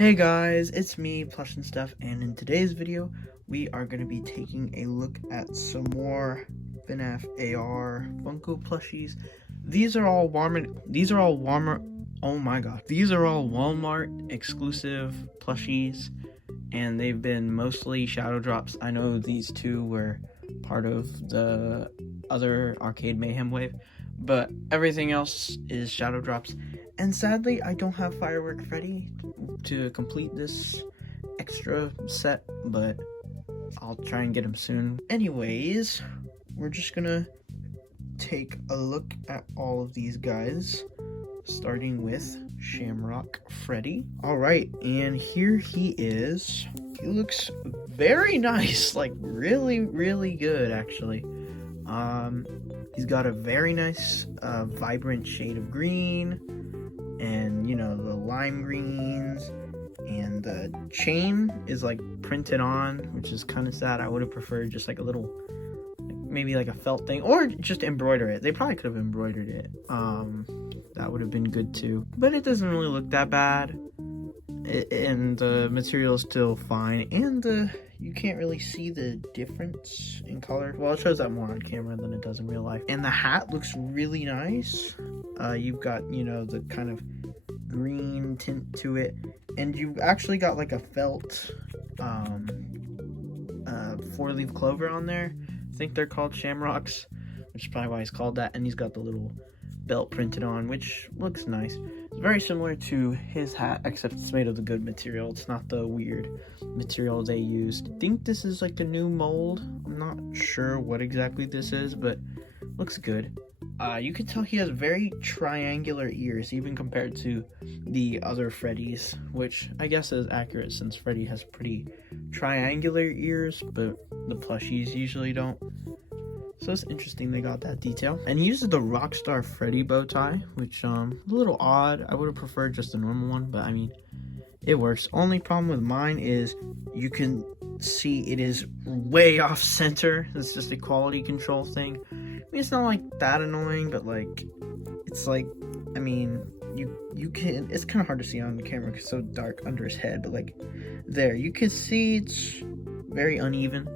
Hey guys, it's me, Plush and Stuff, and in today's video, we are going to be taking a look at some more FNaF AR Funko plushies. These are all Walmart exclusive plushies, and they've been mostly shadow drops. I know these two were part of the other Arcade Mayhem wave, but everything else is shadow drops. And sadly, I don't have Firework Freddy to complete this extra set, but I'll try and get him soon. Anyways, we're just gonna take a look at all of these guys, starting with Shamrock Freddy. Alright, and here he is. He looks very nice, like really good actually. He's got a very nice vibrant shade of green, and you know, the lime greens, and the chain is like printed on, which is kind of sad. I would have preferred just like a little, maybe like a felt thing, or just embroider it. They probably could have embroidered it. That would have been good too, but it doesn't really look that bad, and the material is still fine, and you can't really see the difference in color. Well, it shows that more on camera than it does in real life. And the hat looks really nice. You've got, you know, the kind of green tint to it, and you've actually got like a felt four-leaf clover on there. I think they're called shamrocks, which is probably why he's called that. And he's got the little belt printed on, which looks nice. It's very similar to his hat, except it's made of the good material. It's not the weird material they used. I think this is like a new mold. I'm not sure what exactly this is, but looks good. You can tell he has very triangular ears, even compared to the other Freddys, which I guess is accurate since Freddy has pretty triangular ears, but the plushies usually don't. So it's interesting they got that detail. And he uses the Rockstar Freddy bow tie, which a little odd. I would have preferred just a normal one, but I mean, it works. Only problem with mine is you can see it is way off center. It's just a quality control thing. I mean, it's not like that annoying, but like, it's like, I mean, you can, it's kind of hard to see on the camera because it's so dark under his head, but like there, you can see it's very uneven.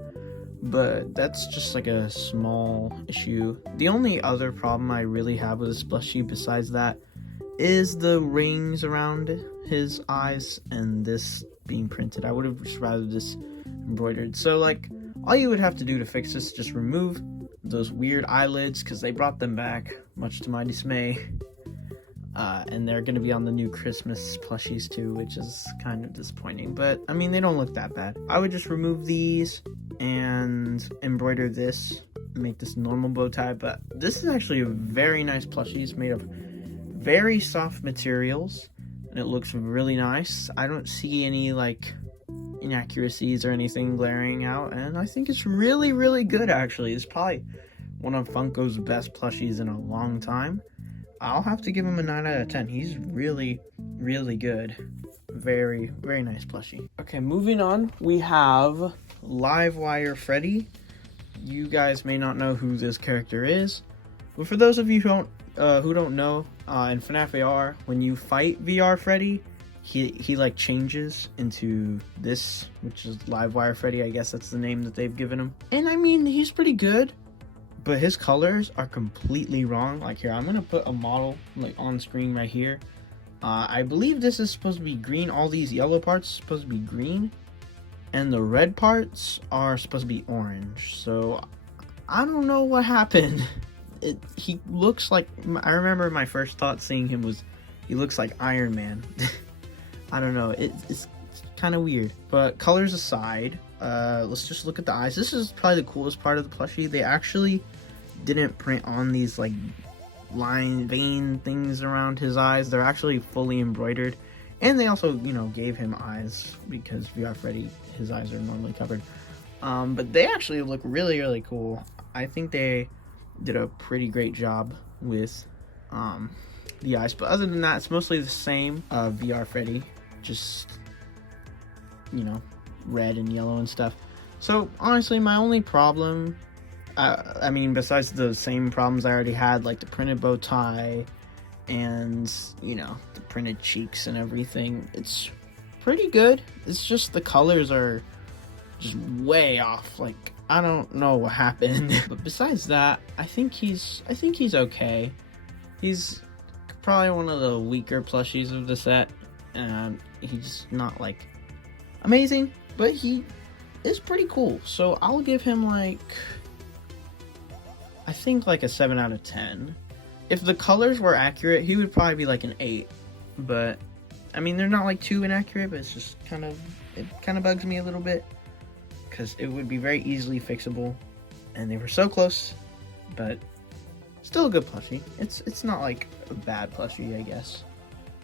But that's just like a small issue. The only other problem I really have with this plushie besides that is the rings around his eyes and this being printed. I would have just rather this embroidered. So like, all you would have to do to fix this is just remove those weird eyelids, because they brought them back, much to my dismay. And they're going to be on the new Christmas plushies too, which is kind of disappointing. But I mean, they don't look that bad. I would just remove these and embroider this, make this normal bow tie. But this is actually a very nice plushie. It's made of very soft materials, and it looks really nice. I don't see any like inaccuracies or anything glaring out, and I think it's really good actually. It's probably one of Funko's best plushies in a long time. I'll have to give him a 9 out of 10. He's really good. Very nice plushie. Okay, moving on, we have Livewire Freddy. You guys may not know who this character is, but for those of you who don't know, in FNaF AR, when you fight VR Freddy, he like changes into this, which is Livewire Freddy. I guess that's the name that they've given him. And I mean, he's pretty good, but his colors are completely wrong. Like here, I'm gonna put a model like on screen right here. I believe this is supposed to be green. All these yellow parts are supposed to be green, and the red parts are supposed to be orange. So I don't know what happened. He looks like, I remember my first thought seeing him was he looks like Iron Man. I don't know, it's kind of weird. But colors aside, let's just look at the eyes. This is probably the coolest part of the plushie. They actually didn't print on these like line vein things around his eyes. They're actually fully embroidered, and they also, you know, gave him eyes because VR Freddy, his eyes are normally covered. But they actually look really cool. I think they did a pretty great job with the eyes, but other than that, it's mostly the same VR Freddy, just, you know, red and yellow and stuff. So honestly, my only problem, I mean, besides the same problems I already had, like the printed bow tie and, you know, the printed cheeks and everything, it's pretty good. It's just the colors are just way off. Like, I don't know what happened. But besides that, I think he's okay. He's probably one of the weaker plushies of the set. He's not like amazing, but he is pretty cool. So I'll give him like, I think like a 7 out of 10. If the colors were accurate, he would probably be like an 8. But I mean, they're not like too inaccurate, but it's just it kind of bugs me a little bit because it would be very easily fixable, and they were so close. But still a good plushie. It's not like a bad plushie, I guess.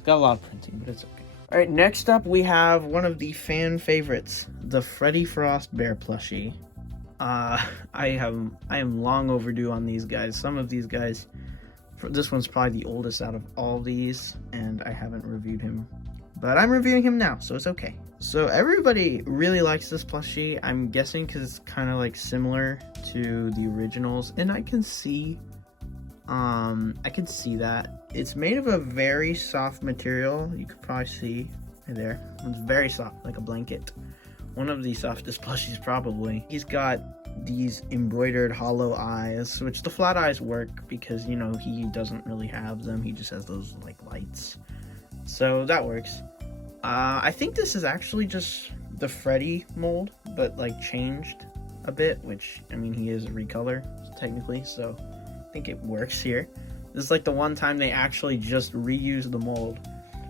Got a lot of printing, but it's okay. Alright, next up we have one of the fan favorites, the Freddy Frostbear plushie. I am long overdue on these guys. Some of these guys, this one's probably the oldest out of all these, and I haven't reviewed him. But I'm reviewing him now, so it's okay. So everybody really likes this plushie. I'm guessing because it's kind of like similar to the originals, and I can see that. It's made of a very soft material. You could probably see right there. It's very soft, like a blanket. One of the softest plushies probably. He's got these embroidered hollow eyes, which the flat eyes work because, you know, he doesn't really have them. He just has those like lights. So that works. I think this is actually just the Freddy mold, but like changed a bit, which, I mean, he is a recolor technically, so I think it works here. This is like the one time they actually just reused the mold,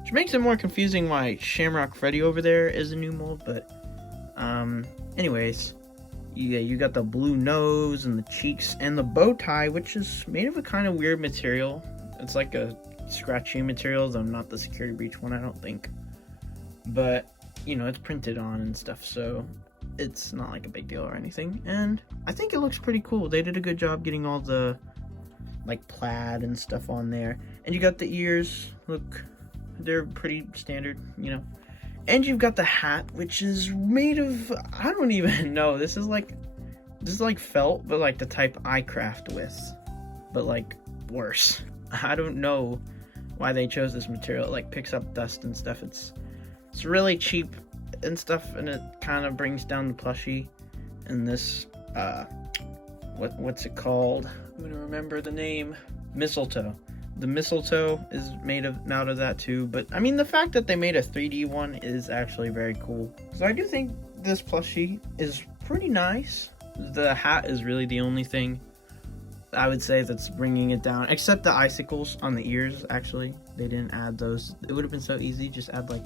which makes it more confusing why Shamrock Freddy over there is a new mold, but anyways, yeah, you got the blue nose and the cheeks and the bow tie, which is made of a kind of weird material. It's like a scratchy material, though not the security breach one, I don't think. But, you know, it's printed on and stuff, so it's not like a big deal or anything. And I think it looks pretty cool. They did a good job getting all the like plaid and stuff on there. And you got the ears, look, they're pretty standard, you know. And you've got the hat, which is made of, I don't even know. This is like felt, but like the type I craft with, but like worse. I don't know why they chose this material. It like picks up dust and stuff. It's really cheap and stuff, and it kind of brings down the plushie. And this, what's it called? I'm gonna remember the name. Mistletoe. The mistletoe is made out of that too, but I mean, the fact that they made a 3D one is actually very cool. So I do think this plushie is pretty nice. The hat is really the only thing I would say that's bringing it down, except the icicles on the ears. Actually, they didn't add those. It would have been so easy, just add like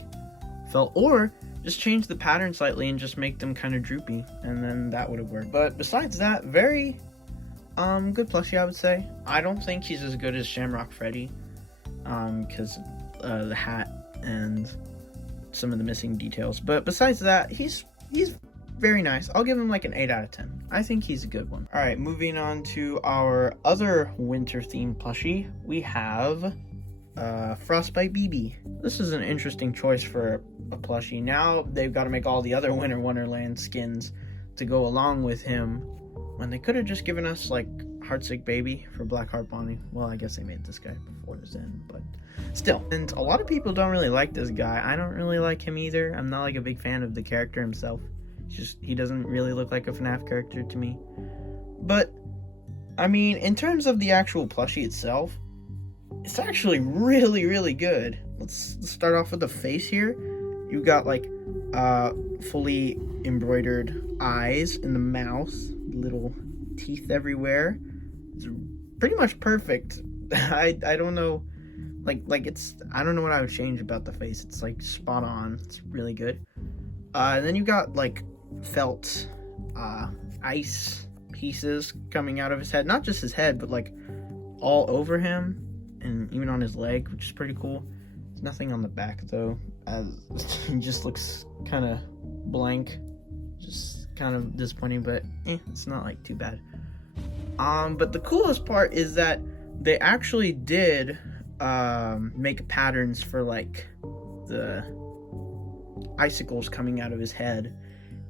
felt, or just change the pattern slightly and just make them kind of droopy, and then that would have worked. But besides that, very good plushie, I would say. I don't think he's as good as Shamrock Freddy, because the hat and some of the missing details. But besides that, he's very nice. I'll give him like an 8 out of 10. I think he's a good one. All right, moving on to our other winter themed plushie, we have Frostbite BB. This is an interesting choice for a plushie. Now they've got to make all the other Winter Wonderland skins to go along with him, when they could have just given us like Heartsick Baby for Blackheart Bonnie. Well, I guess they made this guy before then, but still. And a lot of people don't really like this guy. I don't really like him either. I'm not like a big fan of the character himself. It's just, he doesn't really look like a FNaF character to me. But I mean, in terms of the actual plushie itself, it's actually really, really good. Let's start off with the face here. You've got like fully embroidered eyes in the mouth, little teeth everywhere. It's pretty much perfect. I don't know, like it's, I don't know what I would change about the face. It's like spot on. It's really good. And then you got like felt ice pieces coming out of his head, not just his head, but like all over him and even on his leg, which is pretty cool. There's nothing on the back though. It just looks kind of blank, just kind of disappointing, but it's not like too bad. But the coolest part is that they actually did make patterns for like the icicles coming out of his head,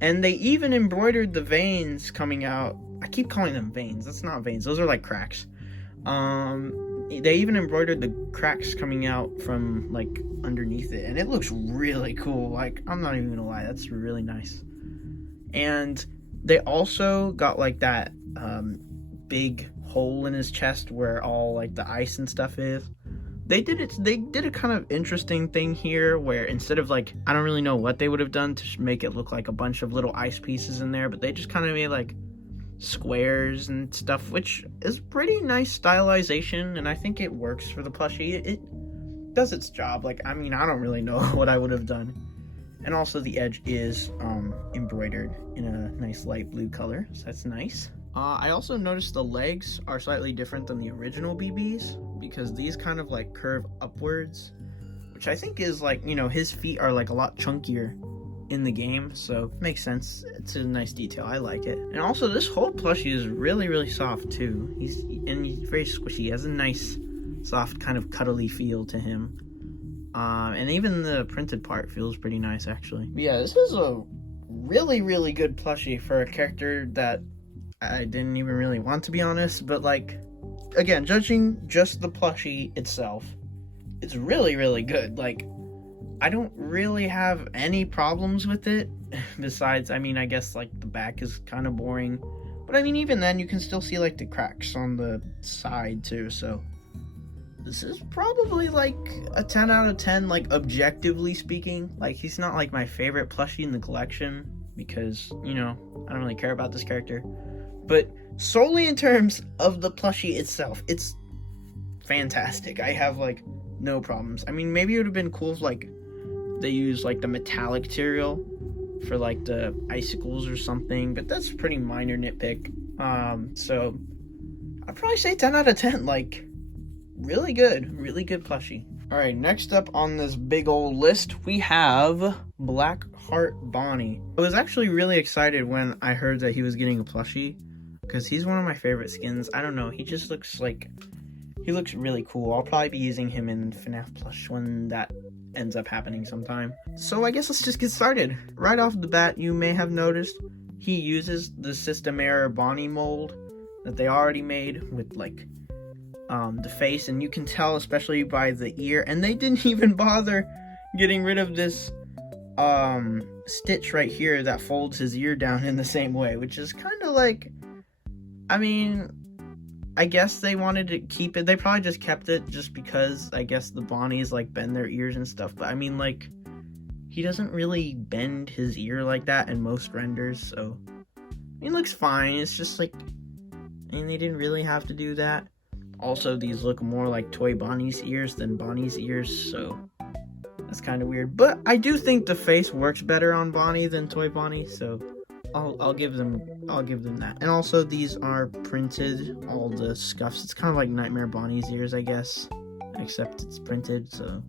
and they even embroidered the veins coming out. I keep calling them veins. That's not veins. Those are like cracks. they even embroidered the cracks coming out from like underneath it, and it looks really cool. Like, I'm not even gonna lie, that's really nice. And they also got like that big hole in his chest where all like the ice and stuff is. They did a kind of interesting thing here where instead of like, I don't really know what they would have done to make it look like a bunch of little ice pieces in there, but they just kind of made like squares and stuff, which is pretty nice stylization, and I think it works for the plushie. It does its job. Like, I mean, I don't really know what I would have done. And also the edge is embroidered in a nice light blue color, so that's nice. I also noticed the legs are slightly different than the original BBs, because these kind of like curve upwards, which I think is like, you know, his feet are like a lot chunkier in the game, so makes sense. It's a nice detail. I like it. And also this whole plushie is really soft too. He's very squishy. He has a nice soft kind of cuddly feel to him. And even the printed part feels pretty nice, actually. Yeah, this is a really good plushie for a character that I didn't even really want, to be honest. But like, again, judging just the plushie itself, it's really good. Like, I don't really have any problems with it, besides, I mean, I guess like the back is kind of boring, but I mean, even then you can still see like the cracks on the side too, so this is probably like a 10 out of 10, like objectively speaking. Like, he's not like my favorite plushie in the collection, because, you know, I don't really care about this character, but solely in terms of the plushie itself, it's fantastic. I have like no problems. I mean, maybe it would have been cool if like they use like the metallic material for like the icicles or something, but that's a pretty minor nitpick. So I'd probably say 10 out of 10. Like, really good plushie. All right, next up on this big old list, we have Blackheart Bonnie. I was actually really excited when I heard that he was getting a plushie, because he's one of my favorite skins. I don't know, he just looks like, he looks really cool. I'll probably be using him in FNaF plush when that ends up happening sometime. So I guess let's just get started. Right off the bat, you may have noticed he uses the system error Bonnie mold that they already made with like the face, and you can tell especially by the ear, and they didn't even bother getting rid of this stitch right here that folds his ear down in the same way, which is kind of like, I mean, I guess they wanted to keep it. They probably just kept it just because I guess the Bonnies like bend their ears and stuff. But I mean, like, he doesn't really bend his ear like that in most renders. So, I mean, it looks fine. It's just like, I mean, they didn't really have to do that. Also, these look more like Toy Bonnie's ears than Bonnie's ears. So, that's kind of weird. But I do think the face works better on Bonnie than Toy Bonnie. So, I'll give them that. And also, these are printed, all the scuffs. It's kind of like Nightmare Bonnie's ears, I guess, except it's printed, so,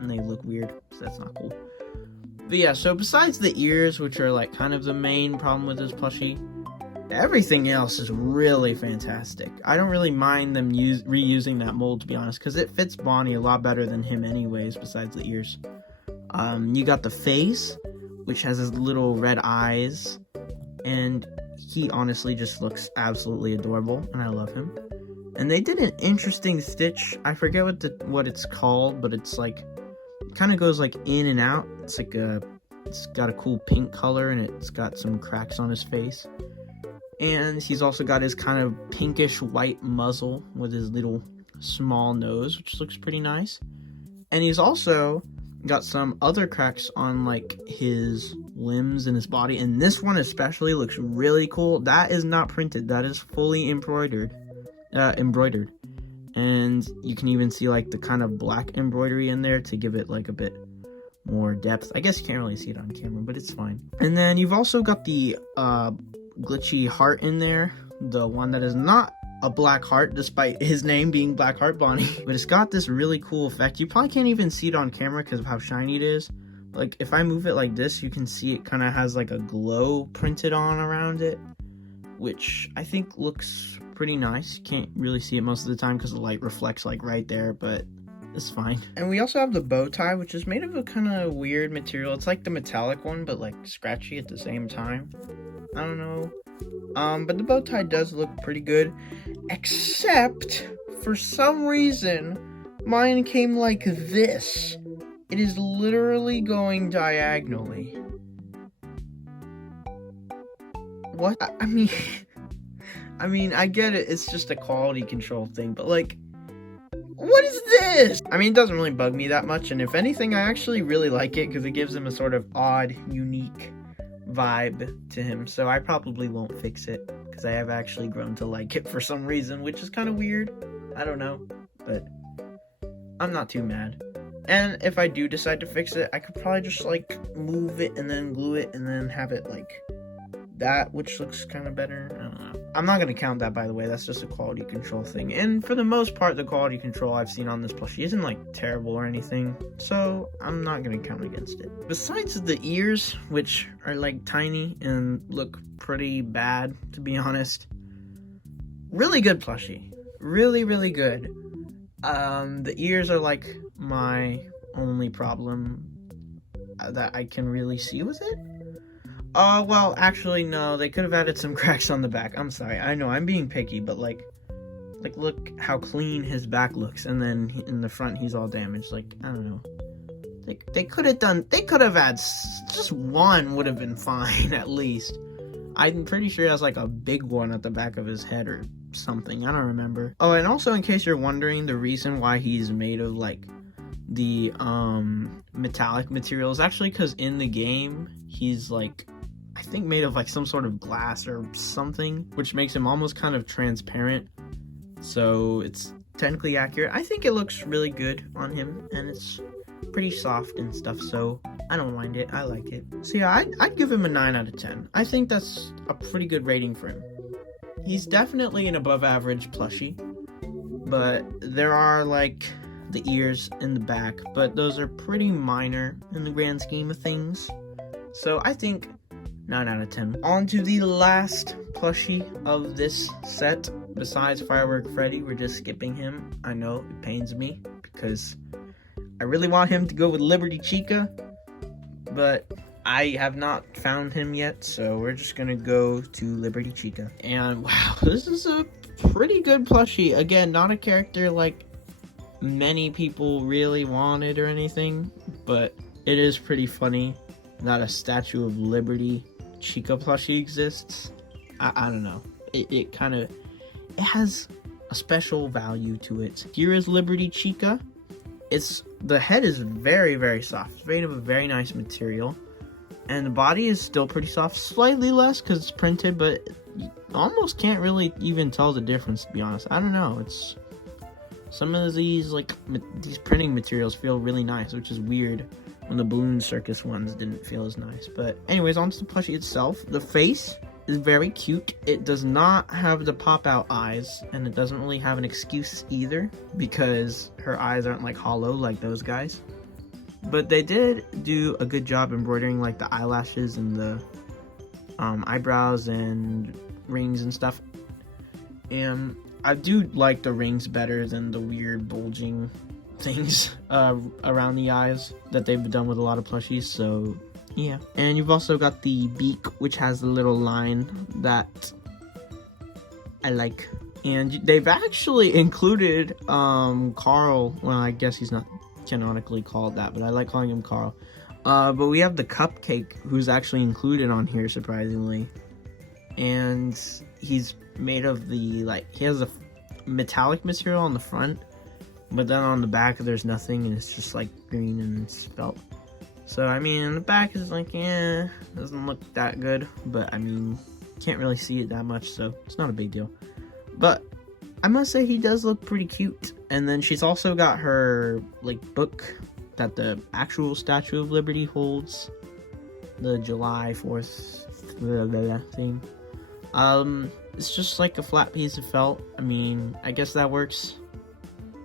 and they look weird, so that's not cool. But yeah, so besides the ears, which are like kind of the main problem with this plushie, everything else is really fantastic. I don't really mind them reusing that mold, to be honest, because it fits Bonnie a lot better than him anyways, besides the ears. You got the face, which has his little red eyes, and he honestly just looks absolutely adorable, and I love him. And they did an interesting stitch. I forget what it's called, but it's like, it kind of goes like in and out. It's like it's got a cool pink color, and it's got some cracks on his face. And he's also got his kind of pinkish white muzzle with his little small nose, which looks pretty nice. And he's also got some other cracks on like his limbs and his body, and this one especially looks really cool. That is not printed, that is fully embroidered, and you can even see like the kind of black embroidery in there to give it like a bit more depth. I guess you can't really see it on camera, but it's fine. And then you've also got the glitchy heart in there, the one that is not a black heart, despite his name being Blackheart Bonnie. But it's got this really cool effect. You probably can't even see it on camera because of how shiny it is. Like, if I move it like this, you can see it kind of has like a glow printed on around it, which I think looks pretty nice. You can't really see it most of the time because the light reflects like right there, but it's fine. And we also have the bow tie, which is made of a kind of weird material. It's like the metallic one, but like scratchy at the same time. I don't know. But the bow tie does look pretty good, except for some reason, mine came like this. It is literally going diagonally. What? I mean, I get it. It's just a quality control thing, but like, what is this? I mean, it doesn't really bug me that much, and if anything, I actually really like it because it gives him a sort of odd, unique vibe to him, so I probably won't fix it because I have actually grown to like it for some reason, which is kind of weird. I don't know, but I'm not too mad. And if I do decide to fix it, I could probably just like move it and then glue it and then have it like that, which looks kind of better. I don't know. I'm not going to count that, by the way. That's just a quality control thing. And for the most part, the quality control I've seen on this plushie isn't like terrible or anything, so I'm not going to count against it. Besides the ears, which are like tiny and look pretty bad, to be honest, really good plushie. Really, really good. The ears are like my only problem that I can really see with it. Well, actually, no, they could have added some cracks on the back. I'm sorry, I know, I'm being picky, but like, look how clean his back looks, and then in the front, he's all damaged. Like, I don't know. They could have had, just one would have been fine, at least. I'm pretty sure he has, like, a big one at the back of his head or something. I don't remember. Oh, and also, in case you're wondering, the reason why he's made of, like, the, metallic material is actually because in the game, he's, like, I think made of like some sort of glass or something, which makes him almost kind of transparent, so it's technically accurate. I think it looks really good on him, and it's pretty soft and stuff, so I don't mind it. I like it. So yeah, I'd give him a 9 out of 10. I think that's a pretty good rating for him. He's definitely an above average plushie, but there are like the ears and the back, but those are pretty minor in the grand scheme of things, so I think 9 out of 10. On to the last plushie of this set. Besides Firework Freddy, we're just skipping him. I know, it pains me, because I really want him to go with Liberty Chica, but I have not found him yet, so we're just gonna go to Liberty Chica. And wow, this is a pretty good plushie. Again, not a character like many people really wanted or anything, but it is pretty funny that a Statue of Liberty Chica plushie exists. I don't know. It has a special value to it. Here is Liberty Chica. The head is very, very soft. It's made of a very nice material. And the body is still pretty soft. Slightly less because it's printed, but you almost can't really even tell the difference, to be honest. I don't know. It's some of these these printing materials feel really nice, which is weird when the Balloon Circus ones didn't feel as nice. But anyways, on to the plushie itself. The face is very cute. It does not have the pop-out eyes, and it doesn't really have an excuse either, because her eyes aren't like hollow like those guys. But they did do a good job embroidering like the eyelashes and the eyebrows and rings and stuff. And I do like the rings better than the weird bulging things around the eyes that they've done with a lot of plushies, so yeah. And you've also got the beak, which has the little line that I like. And they've actually included Carl. Well, I guess he's not canonically called that, but I like calling him Carl. But we have the cupcake, who's actually included on here, surprisingly. And he's made of the, he has a metallic material on the front, but then on the back there's nothing, and it's just like green and spelt. So I mean, the back is like, doesn't look that good, but I mean, can't really see it that much, so it's not a big deal. But I must say he does look pretty cute. And then she's also got her book that the actual Statue of Liberty holds, the July 4th thing. It's just like a flat piece of felt. I mean, I guess that works.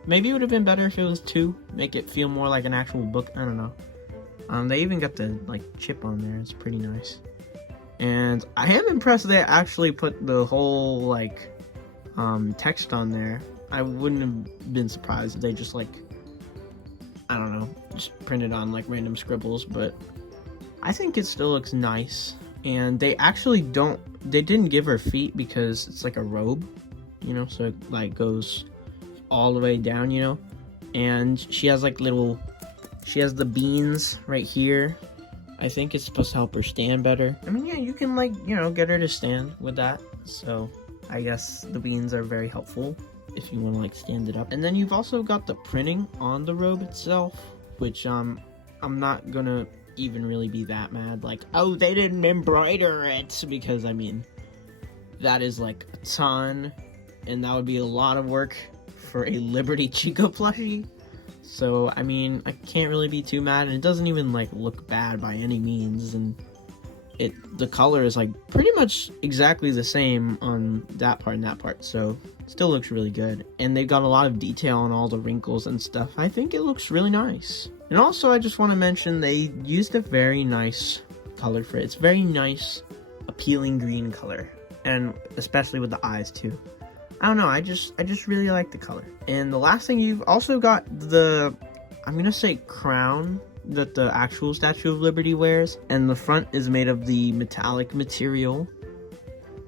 Maybe it would have been better if it was 2, make it feel more like an actual book. I don't know. They even got the chip on there. It's pretty nice. And I am impressed they actually put the whole text on there. I wouldn't have been surprised if they just I don't know, just printed on random scribbles, but I think it still looks nice. And they actually didn't give her feet because it's like a robe, so it goes all the way down, you know. And she has like she has the beans right here. I think it's supposed to help her stand better. I mean, yeah, you can like, you know, get her to stand with that. So I guess the beans are very helpful if you want to like stand it up. And then you've also got the printing on the robe itself, which I'm not gonna even really be that mad like, oh, they didn't embroider it, because I mean, that is like a ton, and that would be a lot of work for a Liberty Chica plushie. So I mean, I can't really be too mad, and it doesn't even like look bad by any means, and the color is like pretty much exactly the same on that part and that part, so it still looks really good. And they've got a lot of detail on all the wrinkles and stuff. I think it looks really nice. And also, I just want to mention they used a very nice color for it. It's very nice, appealing green color, and especially with the eyes too. I don't know, I just really like the color. And the last thing, you've also got the, I'm gonna say, crown that the actual Statue of Liberty wears, and the front is made of the metallic material,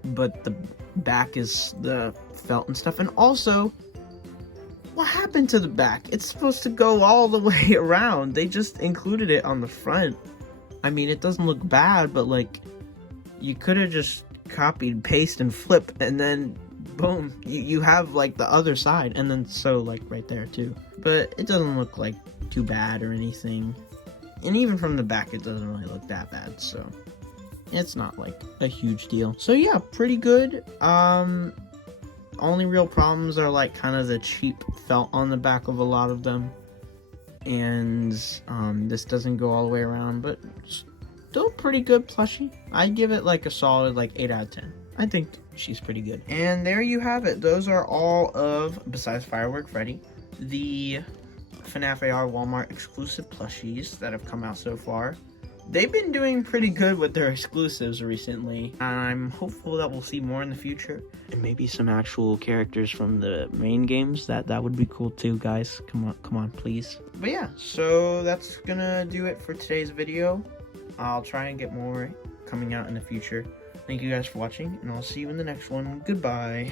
but the back is the felt and stuff. And also, what happened to the back? It's supposed to go all the way around. They just included it on the front. I mean, it doesn't look bad, but like, you could have just copied, paste, and flip, and then boom, you have like the other side, and then so like right there too. But it doesn't look like too bad or anything, and even from the back it doesn't really look that bad, so it's not like a huge deal. So yeah, pretty good. Only real problems are like kind of the cheap felt on the back of a lot of them, and this doesn't go all the way around, but still pretty good plushie. I'd give it like a solid like 8 out of 10. I think she's pretty good. And there you have it. Those are all of, besides Firework Freddy, the FNaF AR Walmart exclusive plushies that have come out so far. They've been doing pretty good with their exclusives recently. I'm hopeful that we'll see more in the future, and maybe some actual characters from the main games. That would be cool too, guys. Come on, please. But yeah, so that's gonna do it for today's video. I'll try and get more coming out in the future. Thank you guys for watching, and I'll see you in the next one. Goodbye.